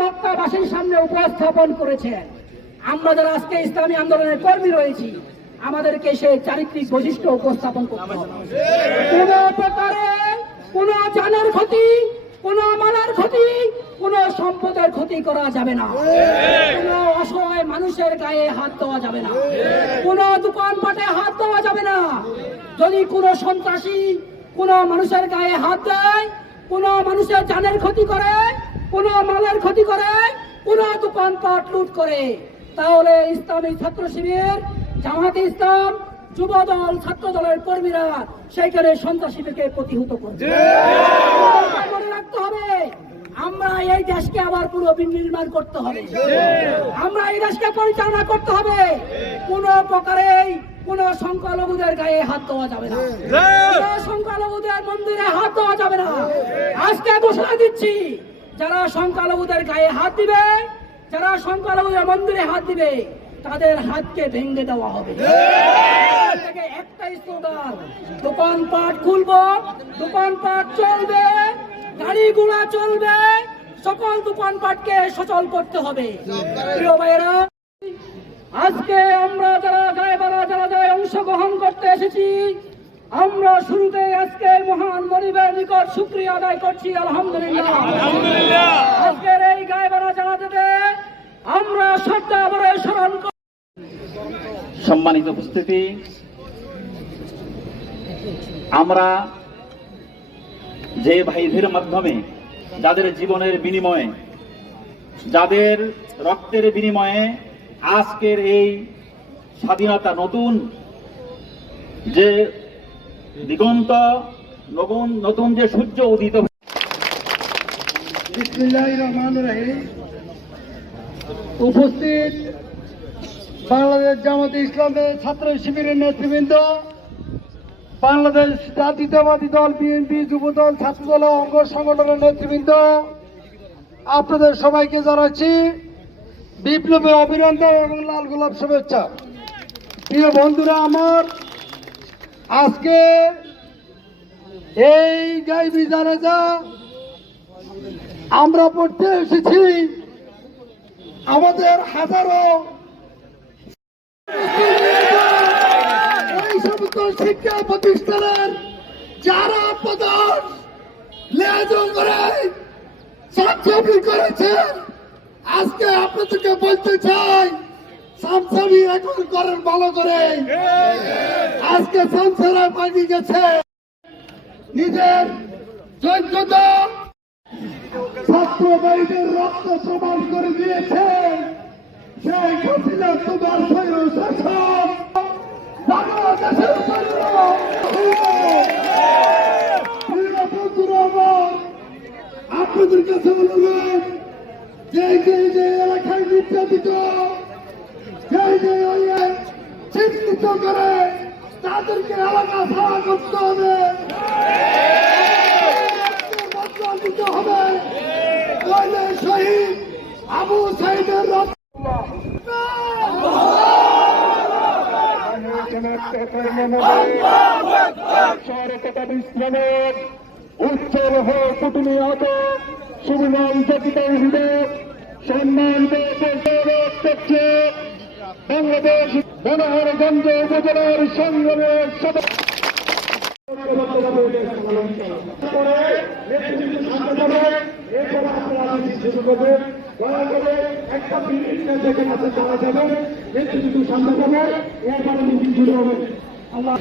মক্কাবাসীর সামনে উপস্থাপন করেছেন। আমাদের যারা আজকে ইসলামী আন্দোলনের কর্মী রয়েছি, আমাদেরকে সেই চারিত্রিক বৈশিষ্ট্য উপস্থাপন করতে হবে। কোন প্রকারে কোন জানের ক্ষতি, কোন মানার ক্ষতি, কোন সম্পদের ক্ষতি করা যাবে না। কোন অসহায় মানুষের গায়ে হাত দেওয়া যাবে না। কোন দোকানপাটে হাত দেওয়া যাবে না। যদি কোনো সন্ত্রাসী কোন মানুষের গায়ে হাত দেয় কোন মানুষের জানের ক্ষতি করে কোন মালের ক্ষতি করে কোন দোকানপাট লুট করে। তাহলে ইসলামী ছাত্র শিবির জামাতে ইসলাম যুব দল ছাত্র দলের কর্মীরা সেইখানে সন্ত্রাসীদেরকে প্রতিহত করবে। মনে রাখতে হবে আমরা এই দেশকে আবার পুরো বিনির্মাণ করতে হবে। আমরা এই দেশকে পরিচালনা করতে হবে। কোন প্রকারেই কোন সংখ্যালঘুদের গায়ে হাত দেওয়া যাবে না। কোন সংখ্যালঘুদের মন্দিরে হাত দেওয়া যাবে না। আজকে ঘোষণা দিচ্ছি যারা সংখ্যালঘুদের গায়ে হাত দিবে যারা সংখ্যালঘুদের মন্দিরে হাত দিবে তাদের হাতকে ভেঙে দেওয়া হবে। থেকে একটাই স্লোগান দোকানপাট খুলবো দোকানপাট চলবে গাড়ি ঘোড়া চলবে সকল দোকানপাটকে সচল করতে হবে। প্রিয় ভাইয়েরা আজকে আমরা যারা গায়েবালা যারা যারা অংশগ্রহণ করতে এসেছি আমরা শুরুতে আজকে মহান মনিবের নিকট শুক্রিয়া আদায় করছি আলহামদুলিল্লাহ। আজকের এই গায়েবালা যারা আমরা শ্রদ্ধা বড় স্মরণ সম্মানিত উপস্থিতি আমরা যে ভাইদের মাধ্যমে যাদের জীবনের বিনিময়ে যাদের রক্তের বিনিময়ে আজকের এই স্বাধীনতা নতুন যে দিগন্ত নতুন নতুন যে সূর্য উদিত উপস্থিত বাংলাদেশ জামাতে ইসলামের ছাত্র শিবিরের নেতৃবৃন্দ, বাংলাদেশ জাতীয়তাবাদী দল বিএনপি যুব দল ছাত্র দল অঙ্গ সংগঠনের নেতৃবৃন্দ, আপনাদের সবাইকে জানাচ্ছি বিপ্লবী অভিনন্দন এবং লাল গোলাপ শুভেচ্ছা। প্রিয় বন্ধুরা আমার, আজকে এই গাইবি জানাজা আমরা পড়তে এসেছি। আমাদের হাজারো এই সমস্ত শিক্ষা প্রতিষ্ঠানের যারা প্রধান, লেজ করে সামসামি করেছেন আজকে আপনাদেরকে বলতে চাই, সামসামি এখন করেন ভালো করে। আজকে সংসারে পানি গেছে। নিজের যোগ্যতা ছাত্র ভাইদের রক্ত প্রমাণ করে দিয়েছে। সেই হাসিনা তোমার স্বৈর শাসন বাংলাদেশের আপনাদের কাছে অনুরোধ যে যে যে এলাকায় নির্যাতিত। যে যে ওই চিহ্নিত করে তাদেরকে এলাকা ছাড়া করতে হবে। দিতে হবে আবু সাইদের উচ্চর হয়ে কুটুমি হত সুবিধান জাতিত সম্মান করছে বাংলাদেশ সদস্য। শান্ত একটা মিনিট দেখে কাছে চলা যাবে শান্ত শুরু হবে আল্লাহ